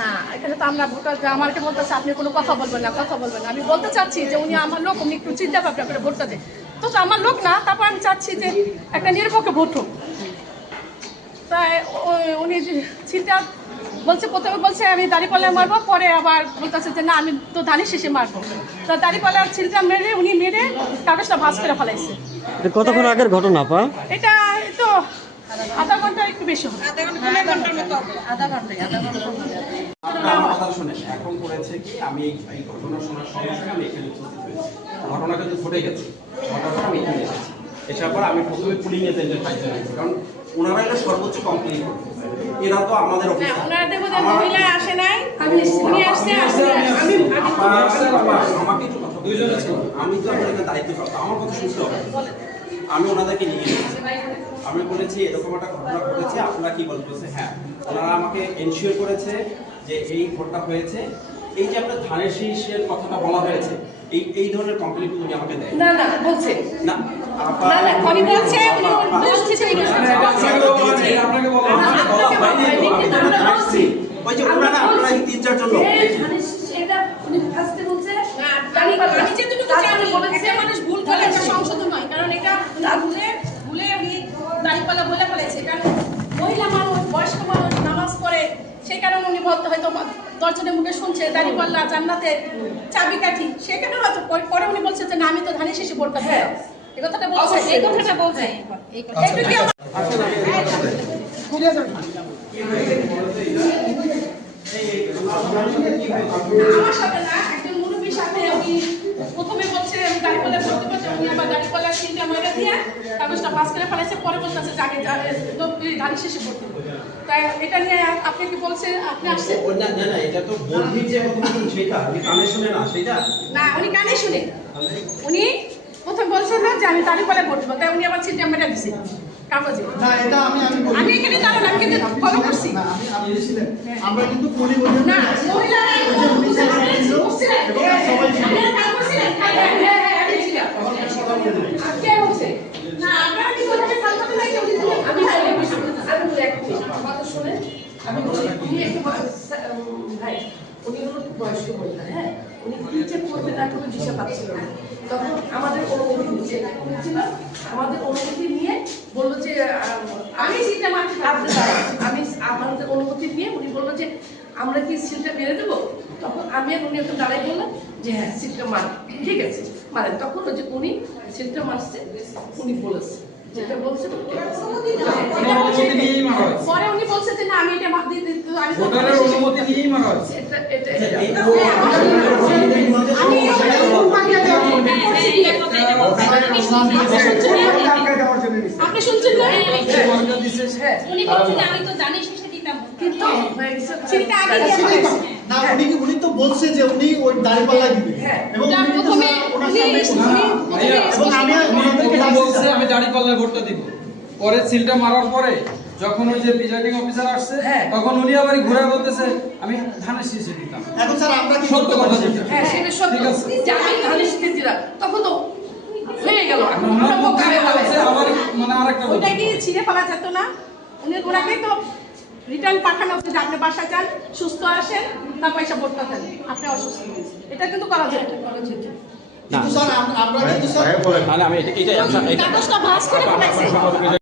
না, এখানে তো আমরা ভোটার আমাকে বলতেছে আপনি কোনো কথা বলবেন না, কথা বলবেন না। আমি বলতে চাচ্ছি যে উনি আমার লোক, উনি একটু চিন্তা ভাবনা করে ভোটটা দেয়। তো আমার লোক না, তারপর আমি চাচ্ছি যে একটা নিরপেক্ষ ভোট হোক। তাই উনি চিন্তা বলছে, প্রথমে বলছে আমি দাঁড়িপাল্লায় মারবো, পরে আবার বলতেছে যে না আমি তো ধানের শেষে মারবো। তা দাঁড়িপাল্লার ছিলটা মেরে উনি মেরে কাগজটা ভাঁজ করে ফেলাইছে। কতক্ষণ আগের ঘটনা পা? এটা তো আধা ঘন্টা একটু বেশি হবে। আপনার কথা শুনেন, এখন করেছে কি আমি এই ঘটনা শোনার সঙ্গে সঙ্গে আমি এখানে উপস্থিত হয়েছি। ঘটনা কিন্তু ঘটে গেছে, ঘটার পর আমি এখানে এসেছি। এসার পর আমি প্রথমে পুলিং এজেন্টের কাছে গেছি, কারণ ওনারা এটা সর্বোচ্চ কমপ্লেন করছে। এরা তো আমাদের অফিসার, মহিলা আসে নাই, আমি আমাকে একটু কথা দুইজন আছে, আমি তো আপনাদের দায়িত্বপ্রাপ্ত, আমার কথা শুনতে হবে। আমি ওনাদেরকে নিয়ে গেছি, আমি বলেছি এরকম একটা ঘটনা ঘটেছে, আপনারা কি বলতেছে? হ্যাঁ, ওনারা আমাকে এনশিওর করেছে যে এই ঘটনা হয়েছে। এই যে আপনার ধানের শীষের কথাটা বলা হয়েছে, এই ধরনের কমপ্লেন্ট উনি আমাকে দেয় না না বলছে না, উনি বলছে আপনাকে বলা হয়নি। ওই যে ওনারা আপনারা এই 3-4 জন লোক ভুল করে এটা সংশোধন হয়, কারণ এটা ভুলে উনি দাঁড়িপাল্লা বলে ফেলেছে। কারণ মহিলা মানুষ, বয়স্ক মানুষ নামাজ পড়ে, সেই কারণে উনি বলতে হয়তো 10 জনের মুখে শুনছে দাঁড়িপাল্লা জান্নাতের চাবিকাঠি, সেই কারণে হয়তো পরে উনি বলছে যে না আমি তো ধানের শেষে ভোটটা দেব। এই কথাটা বলছে, এই কথাটা বলছে। আমার সাথে না, একজন মুরব্বীর সাথে উনি প্রথমে বলছে আমি দাঁড়িপাল্লা ভোট দেবো, উনি আবার দাঁড়িপাল্লা চিন্তা মেরে দিয়ে কাগজটা পাস করে ফেলেছে, পরে বলতেছে যে আগে ধানের শেষে ভোট দেবো। তাই এটা নিয়ে আপনি কি বলছেন? আপনি আসছেন না না না, এটা তো বলবি যে সেটা উনি কানে শুনে না, সেটা না, উনি কানে শুনে। উনি প্রথম বলছেন না যে আমি দাঁড়িপাল্লা ভোট দেবো, তাই উনি আবার চিন্তা মেরে দিছে কাগজে। না এটা আমি এখানে জানেন, আমি কিন্তু ফলো করছি। না আপনি ছিলেন, আমরা কিন্তু পলি বলি না মহিলা উনি হলো বয়স্ক মহিলা, হ্যাঁ, উনি কি যে করবে তার কোনো দিশা পাচ্ছিল না। তখন আমাদের অনুমতি নিচ্ছে, আমাদের অনুমতি নিয়ে বললো যে আমি সিটটা মারতে পারবো, আমি আমাদের অনুমতি নিয়ে উনি বললো যে আমরা কি সিটটা মেরে দেবো। তখন আমি আর উনি একটু দাঁড়াই বললাম যে হ্যাঁ সিটটা মার, ঠিক আছে মারেন। তখন ওই যে উনি সিটটা মারছে, উনি বলেছে যেটা বলছে পরে উনি বলছে যে না আমি এটা মার দিয়ে আমি অনুমতি নিয়েই মারা হয়েছে। আপনি শুনছেন না? উনি বলছেন আমি তো জানি শেষে দিতাম, কিন্তু সেটা আগে না উনি তো বলছে যে উনি ওই দাঁড়িপাল্লা দিবে এবং প্রথমে বলছে আমি দাঁড়িপাল্লায় ভোটটা দিব। পরে সিলটা মারার পরে যখন ওই যে প্রিজাইডিং অফিসার আসছে তখন উনি আবার ঘুরে বলতেছে আমি ধানের শীষে দিতাম। এখন স্যার আমরা কি সত্য কথা যেটা, হ্যাঁ সেটা সত্য যে আমি ধানের শীষে দিলাম, তখন তো হয়ে গেল। আবার মানে আরেকটা ওইটা কি ছিঁড়ে ফেলা যেত না? উনি ওনাকেই তো রিটার্ন পাঠানো হচ্ছে যে আপনি বাসায় যান, সুস্থ আসেন, তার পয়সা ভোটটা দেন, আপনি অসুস্থ। এটা কিন্তু করা যায় কিন্তু স্যার আমরা কিন্তু স্যার আমি এটা কাগজটা ভাঁজ করে ফেলাইছে।